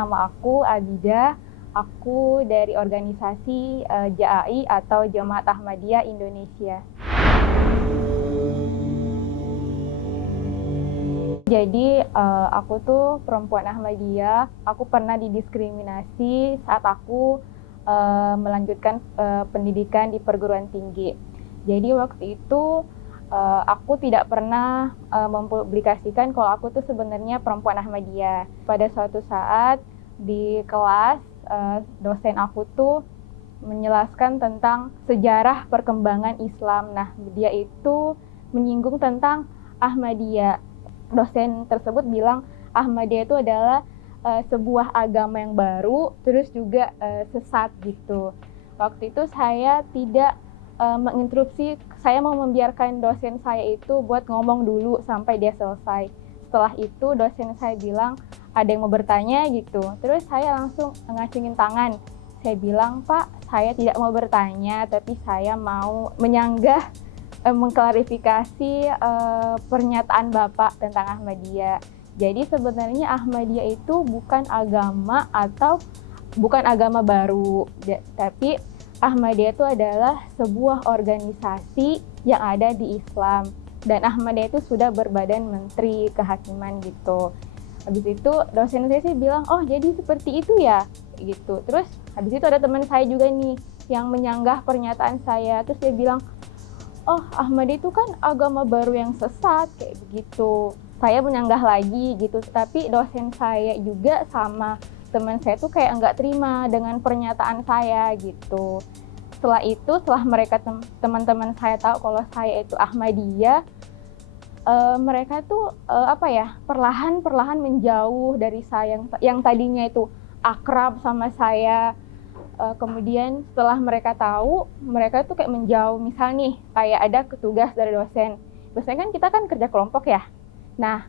nama aku Abida. Aku dari organisasi JAI atau Jemaat Ahmadiyah Indonesia. Jadi aku tuh perempuan Ahmadiyah. Aku pernah didiskriminasi saat aku melanjutkan pendidikan di perguruan tinggi. Jadi waktu itu aku tidak pernah mempublikasikan kalau aku tuh sebenarnya perempuan Ahmadiyah. Pada suatu saat di kelas, dosen aku tuh menjelaskan tentang sejarah perkembangan Islam. Nah, dia itu menyinggung tentang Ahmadiyah. Dosen tersebut bilang Ahmadiyah itu adalah sebuah agama yang baru, terus juga sesat gitu. Waktu itu saya tidak menginterupsi, saya mau membiarkan dosen saya itu buat ngomong dulu sampai dia selesai. Setelah itu dosen saya bilang, ada yang mau bertanya gitu. Terus saya langsung ngacungin tangan. Saya bilang, Pak, saya tidak mau bertanya, tapi saya mau menyanggah, mengklarifikasi pernyataan Bapak tentang Ahmadiyah. Jadi sebenarnya Ahmadiyah itu bukan agama atau bukan agama baru, tapi Ahmadiyah itu adalah sebuah organisasi yang ada di Islam. Dan Ahmadiyah itu sudah berbadan menteri kehakiman gitu. Habis itu dosen saya sih bilang, oh jadi seperti itu ya gitu. Terus habis itu ada teman saya juga nih yang menyanggah pernyataan saya. Terus dia bilang, oh Ahmadiyah itu kan agama baru yang sesat kayak begitu. Saya menyanggah lagi gitu, tapi dosen saya juga sama teman saya tuh kayak nggak terima dengan pernyataan saya gitu. Setelah itu, setelah mereka teman-teman saya tahu kalau saya itu Ahmadiyah, mereka tuh perlahan-perlahan menjauh dari saya yang tadinya itu akrab sama saya. Kemudian setelah mereka tahu, mereka tuh kayak menjauh. Misal nih, kayak ada tugas dari dosen. Biasanya kan kita kan kerja kelompok ya. Nah,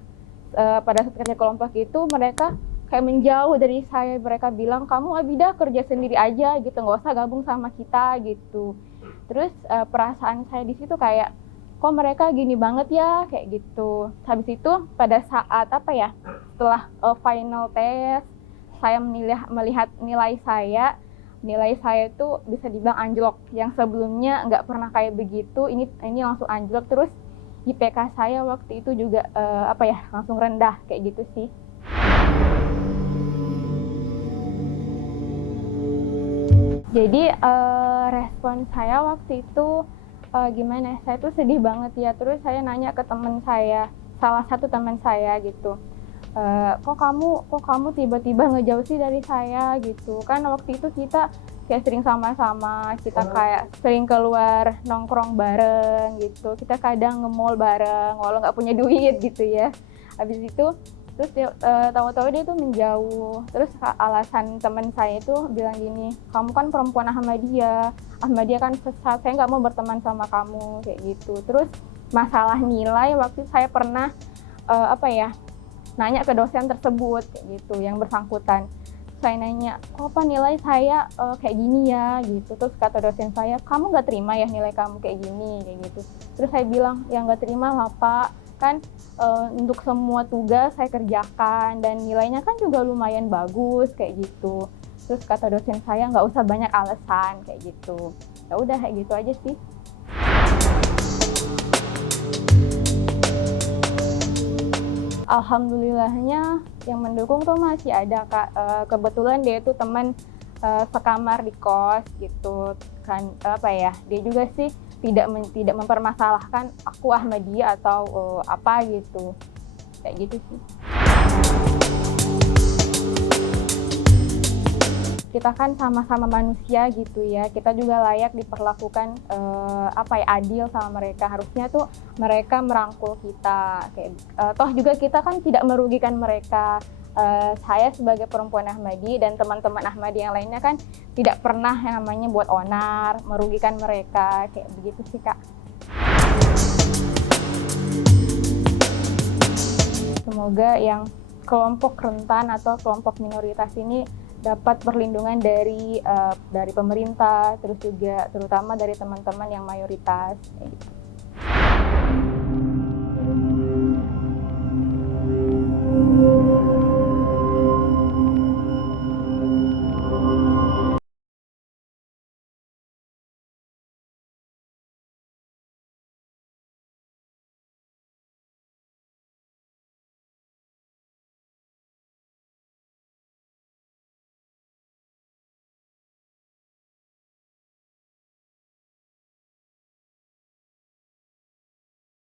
pada saat kerja kelompok itu mereka kayak menjauh dari saya. Mereka bilang, kamu Abida kerja sendiri aja gitu, nggak usah gabung sama kita gitu. Terus perasaan saya di situ kayak, kok mereka gini banget ya, kayak gitu. Habis itu pada saat setelah final test, saya melihat nilai saya itu bisa dibilang anjlok. Yang sebelumnya nggak pernah kayak begitu, ini langsung anjlok. Terus IPK saya waktu itu juga langsung rendah kayak gitu sih. Jadi respon saya waktu itu gimana? Saya tuh sedih banget ya. Terus saya nanya ke teman saya, salah satu teman saya gitu. Kok kamu tiba-tiba ngejauh sih dari saya gitu. Kan waktu itu kita kayak sering sama-sama, kita kayak sering keluar nongkrong bareng gitu. Kita kadang nge-mall bareng walau nggak punya duit gitu ya. Habis itu terus tahu-tahu dia tuh menjauh. Terus alasan teman saya itu bilang gini, kamu kan perempuan Ahmadiyah kan sesat, saya nggak mau berteman sama kamu kayak gitu. Terus masalah nilai, waktu saya pernah nanya ke dosen tersebut kayak gitu, yang bersangkutan. Saya nanya, kok Pak nilai saya kayak gini ya gitu. Terus kata dosen saya, kamu nggak terima ya nilai kamu kayak gini kayak gitu. Terus saya bilang, ya nggak terima lah Pak, kan untuk semua tugas saya kerjakan dan nilainya kan juga lumayan bagus kayak gitu. Terus kata dosen saya, nggak usah banyak alasan kayak gitu. Ya udah kayak gitu aja sih. Alhamdulillahnya yang mendukung tuh masih ada Kak. Kebetulan dia itu teman sekamar di kos gitu kan, dia juga sih tidak mempermasalahkan aku Ahmadiyah atau apa gitu, kayak gitu sih. Kita kan sama-sama manusia gitu ya, kita juga layak diperlakukan adil sama mereka. Harusnya tuh mereka merangkul kita, kayak toh juga kita kan tidak merugikan mereka. Saya sebagai perempuan Ahmadiyah dan teman-teman Ahmadiyah yang lainnya kan tidak pernah yang namanya buat onar, merugikan mereka, kayak begitu sih Kak. Semoga yang kelompok rentan atau kelompok minoritas ini dapat perlindungan dari pemerintah, terus juga terutama dari teman-teman yang mayoritas.